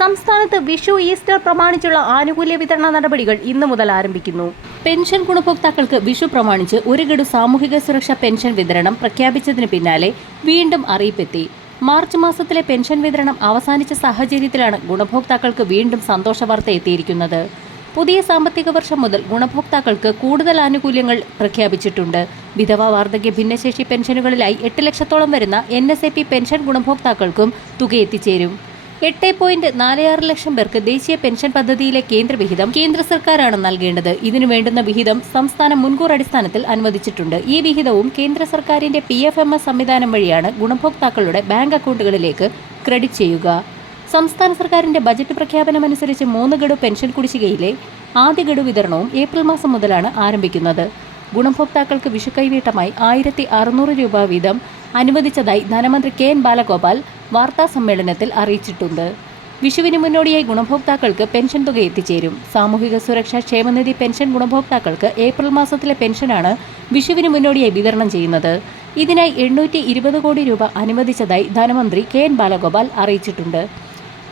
സംസ്ഥാനത്ത് വിഷു, ഈസ്റ്റർ പ്രമാണിച്ചുള്ള ആനുകൂല്യ വിതരണ നടപടികൾ ഇന്നു മുതൽ ആരംഭിക്കുന്നു. പെൻഷൻ ഗുണഭോക്താക്കൾക്ക് വിഷു പ്രമാണിച്ച് ഒരു ഗഡു സാമൂഹിക സുരക്ഷാ പെൻഷൻ വിതരണം പ്രഖ്യാപിച്ചതിന് പിന്നാലെ വീണ്ടും അറിയിപ്പെത്തി. മാർച്ച് മാസത്തിലെ പെൻഷൻ വിതരണം അവസാനിച്ച സാഹചര്യത്തിലാണ് ഗുണഭോക്താക്കൾക്ക് വീണ്ടും സന്തോഷവാർത്ത എത്തിയിരിക്കുന്നത്. പുതിയ സാമ്പത്തിക വർഷം മുതൽ ഗുണഭോക്താക്കൾക്ക് കൂടുതൽ ആനുകൂല്യങ്ങൾ പ്രഖ്യാപിച്ചിട്ടുണ്ട്. വിധവ, വാർദ്ധക്യ, ഭിന്നശേഷി പെൻഷനുകളിലായി 8 ലക്ഷത്തോളം വരുന്ന NSAP പെൻഷൻ ഗുണഭോക്താക്കൾക്കും തുക എത്തിച്ചേരും. 8.46 ലക്ഷം പേർക്ക് ദേശീയ പെൻഷൻ പദ്ധതിയിലെ കേന്ദ്രവിഹിതം കേന്ദ്ര സർക്കാരാണ് നൽകേണ്ടത്. ഇതിനു വേണ്ടുന്ന വിഹിതം സംസ്ഥാനം മുൻകൂർ അടിസ്ഥാനത്തിൽ അനുവദിച്ചിട്ടുണ്ട്. ഈ വിഹിതവും കേന്ദ്ര സർക്കാരിന്റെ PFMS സംവിധാനം വഴിയാണ് ഗുണഭോക്താക്കളുടെ ബാങ്ക് അക്കൗണ്ടുകളിലേക്ക് ക്രെഡിറ്റ് ചെയ്യുക. സംസ്ഥാന സർക്കാരിന്റെ ബജറ്റ് പ്രഖ്യാപനമനുസരിച്ച് 3 ഗഡു പെൻഷൻ കുടിശ്ശികയിലെ ആദ്യ ഗഡു വിതരണവും ഏപ്രിൽ മാസം മുതലാണ് ആരംഭിക്കുന്നത്. ഗുണഭോക്താക്കൾക്ക് വിഷു കൈവീട്ടമായി 1600 രൂപ വീതം അനുവദിച്ചതായി ധനമന്ത്രി KN ബാലഗോപാൽ വാർത്താ സമ്മേളനത്തിൽ അറിയിച്ചിട്ടുണ്ട്. വിഷുവിന് മുന്നോടിയായി ഗുണഭോക്താക്കൾക്ക് പെൻഷൻ തുക എത്തിച്ചേരും. സാമൂഹിക സുരക്ഷാ ക്ഷേമനിധി പെൻഷൻ ഗുണഭോക്താക്കൾക്ക് ഏപ്രിൽ മാസത്തിലെ പെൻഷനാണ് വിഷുവിന് മുന്നോടിയായി വിതരണം ചെയ്യുന്നത്. ഇതിനായി 820 കോടി രൂപ അനുവദിച്ചതായി ധനമന്ത്രി KN ബാലഗോപാൽ അറിയിച്ചിട്ടുണ്ട്.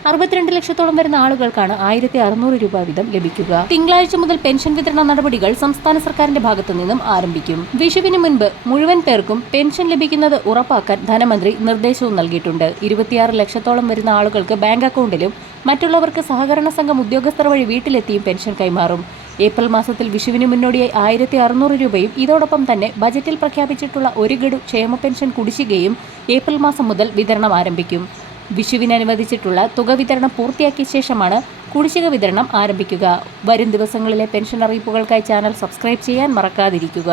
62 ലക്ഷത്തോളം വരുന്ന ആളുകൾക്കാണ് 1600 രൂപ വീതം ലഭിക്കുക. തിങ്കളാഴ്ച മുതൽ പെൻഷൻ വിതരണ നടപടികൾ സംസ്ഥാന സർക്കാരിന്റെ ഭാഗത്തു നിന്നും ആരംഭിക്കും. വിഷുവിന് മുൻപ് മുഴുവൻ പേർക്കും പെൻഷൻ ലഭിക്കുന്നത് ഉറപ്പാക്കാൻ ധനമന്ത്രി നിർദ്ദേശവും നൽകിയിട്ടുണ്ട്. 26 ലക്ഷത്തോളം വരുന്ന ആളുകൾക്ക് ബാങ്ക് അക്കൗണ്ടിലും മറ്റുള്ളവർക്ക് സഹകരണ സംഘം ഉദ്യോഗസ്ഥർ വഴി വീട്ടിലെത്തിയും പെൻഷൻ കൈമാറും. ഏപ്രിൽ മാസത്തിൽ വിഷുവിന് മുന്നോടിയായി 1600 രൂപയും ഇതോടൊപ്പം തന്നെ ബജറ്റിൽ പ്രഖ്യാപിച്ചിട്ടുള്ള ഒരു ഗഡു ക്ഷേമ പെൻഷൻ കുടിശ്ശികയും ഏപ്രിൽ മാസം മുതൽ വിതരണം ആരംഭിക്കും. വിഷുവിന് അനുവദിച്ചിട്ടുള്ള തുക വിതരണം പൂർത്തിയാക്കിയ ശേഷമാണ് കുടിശ്ശിക വിതരണം ആരംഭിക്കുക. വരും ദിവസങ്ങളിലെ പെൻഷൻ അറിയിപ്പുകൾക്കായി ചാനൽ സബ്സ്ക്രൈബ് ചെയ്യാൻ മറക്കാതിരിക്കുക.